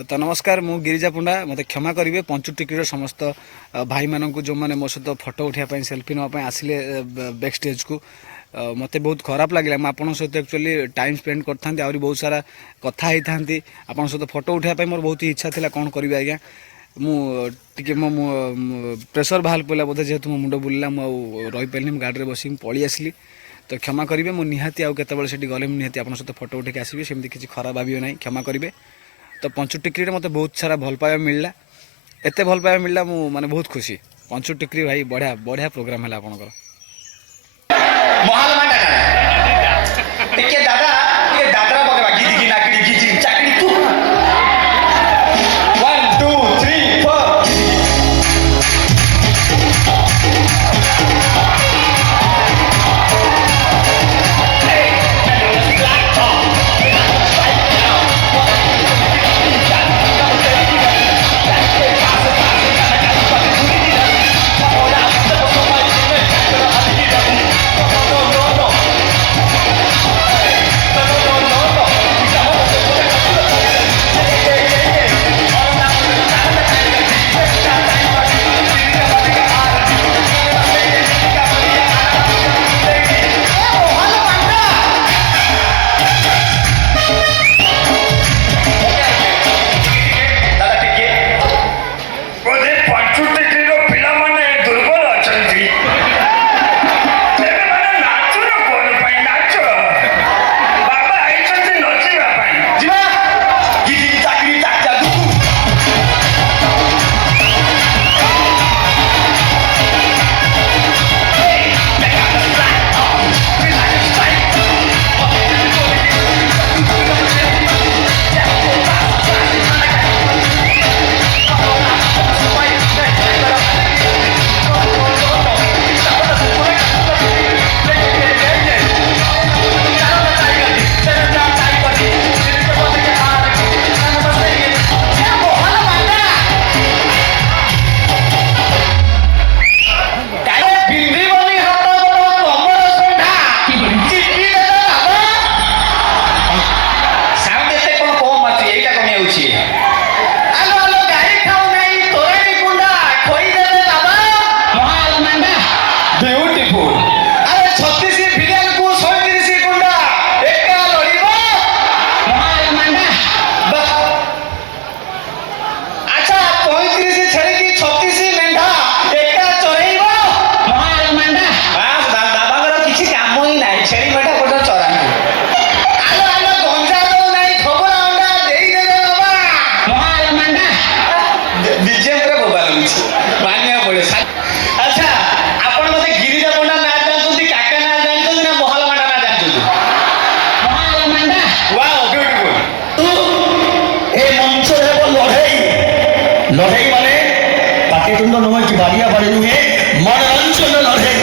तो नमस्कार मु गिरिजा पंडा मत क्षमा करेंगे पंचुटिक्री समस्त भाई मान जो मैंने मो सहित फोटो उठाई सेल्फी नापी आसिले बैक स्टेज को मत बहुत खराब लगे मुझे सहित एक्चुअली टाइम स्पेंड करता बहुत सारा कथा था आप सहित फोटो उठाई मोर बहुत ही इच्छा था कौन करी आज्ञा मुझे मो प्रेसर बाहर पड़ा बोधे जेहतु मो मुंड बुलला मुझे रही पारे गाड़ी में बस पलि आसली तो क्षमा करेंगे मुझे निहाती आउ केतबे गले निहाती आप सहित फोटो उठे आसबि सेमती किसी खराब भावियो ना क्षमा करेंगे। तो पंचुटिक्री मत बहुत सारा भल पाइबा मिलला एत भल पाइबा मिलला मु माने बहुत खुशी। पंचुटिक्री भाई बढ़िया बढ़िया प्रोग्राम है आपनकर महाल मांडा टिके दादा टिके दादरा बगवा गिदी की नाकड़ी गिजी चाकड़ी तू 1 2 3 4 लड़ाई माने पाटितुंड नय कि बाड़िया बाड़ी नुहे मनोरंजन लड़ाई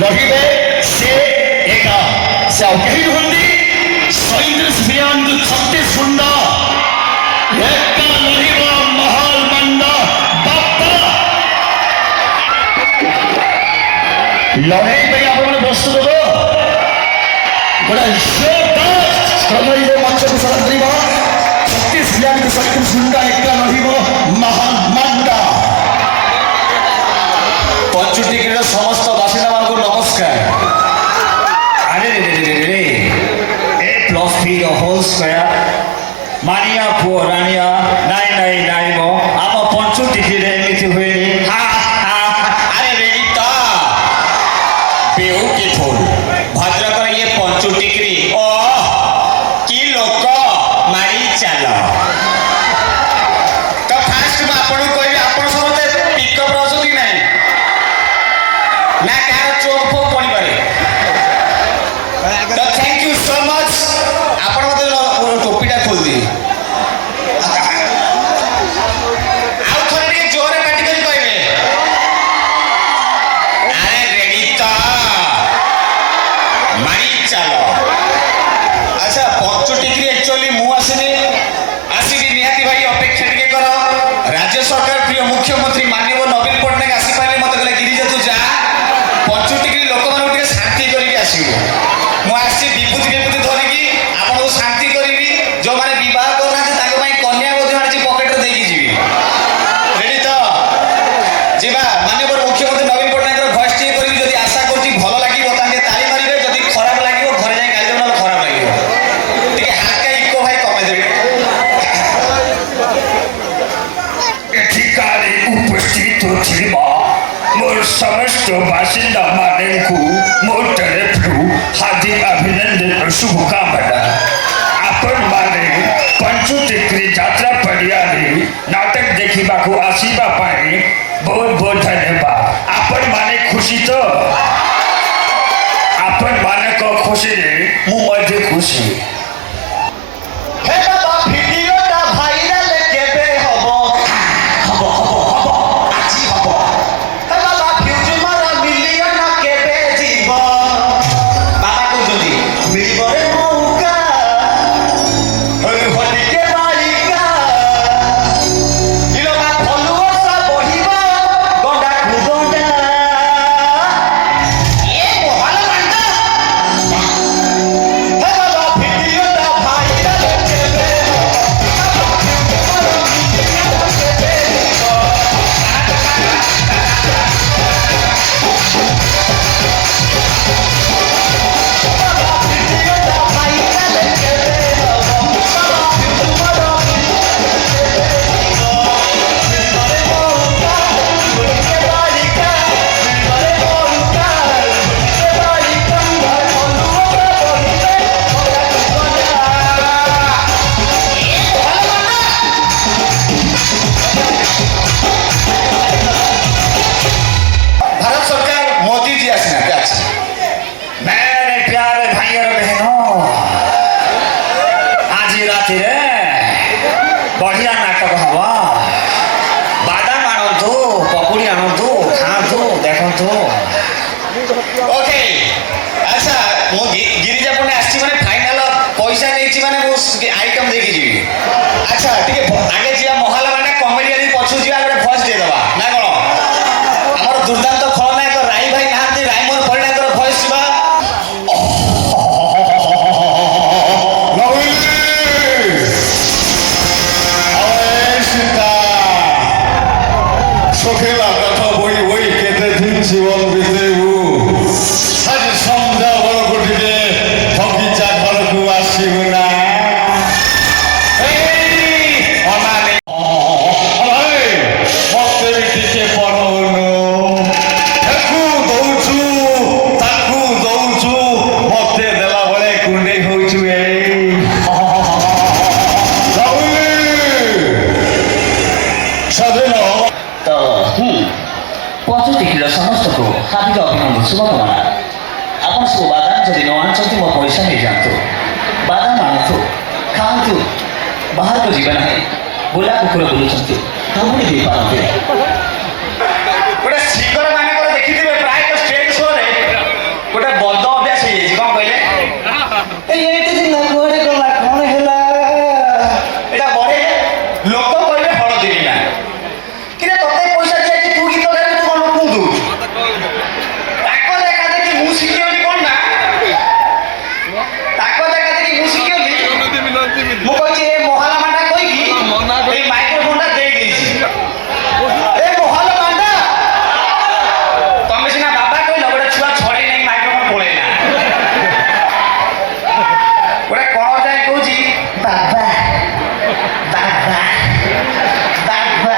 लड़िबे से एका से केही नुहंती 36 सुंदर एका लड़िबा महल मंडा बाप्पा लड़ाई पे आपण माने प्रस्तुत हो बड़ा जोरदार क्रमरी मंच को सलंदरीबा 36 सुंदर एका लड़िबा महल मंडा पंचुटिक्रीर समस्त बासिंदा मानकु नमस्कार। अरे रे ए प्लस 3 द होल स्क्वायर मानिया पुओ रानिया नाई नाई नाई मो आम पंचुटिक्रीर एमिति हुए अरे रेडी तो ब्यूटीफुल भद्रकर ये पंचुटिक्री ओ की लोक मारी चलो ପୃଥିବୀ ମୋର ସମସ୍ତ ବାସିନ୍ଦା ମାନଙ୍କୁ ମୋ ତରଫରୁ ହାର୍ଦ୍ଦିକ ଅଭିନନ୍ଦନ ଓ ଶୁଭକାମନା। ଆପଣମାନେ ପଞ୍ଚୁଟିକ୍ରି ଯାତ୍ରା ପଡ଼ିଆରେ ନାଟକ ଦେଖିବାକୁ ଆସିବା ପାଇଁ ବହୁତ ବହୁତ ଧନ୍ୟବାଦ। ଆପଣମାନେ ଖୁସି ତ? ଆପଣମାନଙ୍କ ଖୁସିରେ ମୁଁ ମଧ୍ୟ ଖୁସି। बढ़िया नाटक हम बादाम आणतु पकुड़ी आणतु खातु देखु। ओके अच्छा मु गिरिजा पुणे आसी माने फाइनल पैसा नहीं माने आइटम देखी जी। अच्छा ठीक आगे जा महाल माने कमेडियन पछु जा फर्स्ट दे दवा ना कौन आमर दुर्दांत खलनायक राई भाई नहांती रायमोहन परिणाम फर्स्ट जा Sokela kata boy boy kete din siwon bisebu. Haji samja bolo kutije thoki cha kharku asibuna. Hey, amane. Hey, motte bitike porono. Taku douchu, motte dela bole kunde hoichu ei. Sadeno. तो पचुटिक्री समस्त को हार्दिक अभिनंदन शुभकामना। आप सब बादाम जदि न आनी मो पैसा नहीं जातु बादाम आणतु खातु बाहर को जीवन है बुला कुकुर बुलूँ कबुड़ी दे पारते गोटे सिंगर मान देखिए प्राय स्टेज शो रे गोटे बद अभ्यास हो कौन कहले कौन है बढ़े लोक कहले हलदी ना कि तोते पैसा दिया तू गीत गाई तू कौन लोक दू ताको देखा देखी मु शिखियोली कौन ना ताको देखा देखी मु शिखियोली मु कहछि ए मोहला मांडा कहि कि ए माइक्रोफोन टा दे देछि ए मोहला मांडा तमे सिना बाबा कहि लगडा छुआ छड़े नहीं माइक्रोफोन पळे ना गोटे कोन जाय कहछि बाबा बाबा बाबा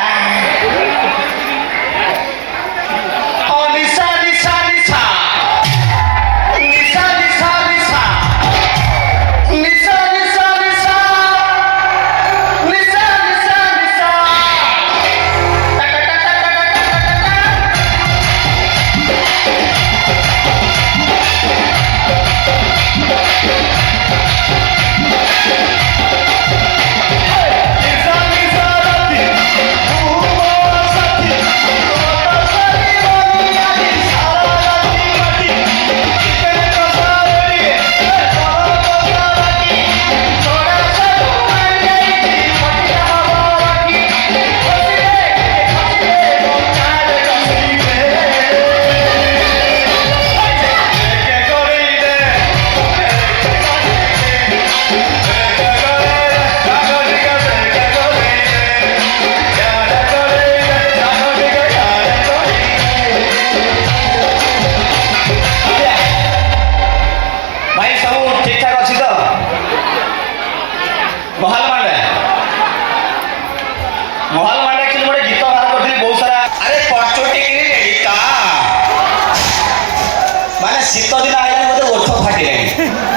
मोहल मांडा एक्चुअली गोटे गीत बाहर करथिली बहुत सारा अरे ଶୀତ ଦିନ ଆଇଲାଣି ମୋତେ ଓଠ ଫାଟିଲାଣି